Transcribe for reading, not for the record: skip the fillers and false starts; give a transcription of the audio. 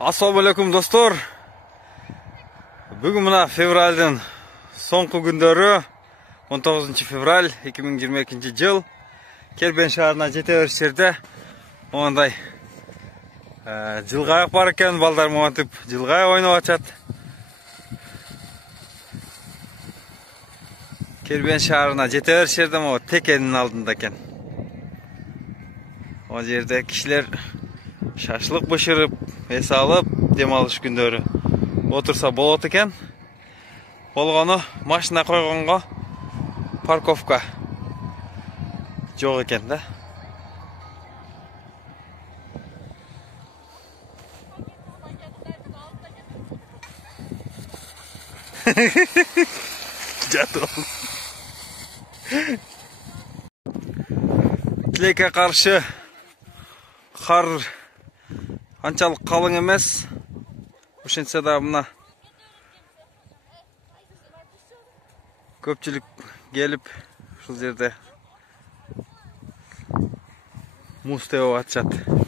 Assalamu alaikum dostlar. Bugün mına fevral'dın soңку gündörü 19 fevral 2022 yıl Kerben şaharına jete berişerde onday жылгайык бар экен, балдар монтип жылгай ойноп атат. Kerben şaharına jete berişerde mo Teken'in алдында экен. O yerde kişiler şaşlık bışırıp, ес алып, дем алыш күндөрү отурса болот экен. Болгону машина койгонго парковка жок экен да. Жатып. Тилекке каршы кар анчалык калың эмес. Ошентсе да мына көпчүлүк келип ушул жерде муз тебип атышат.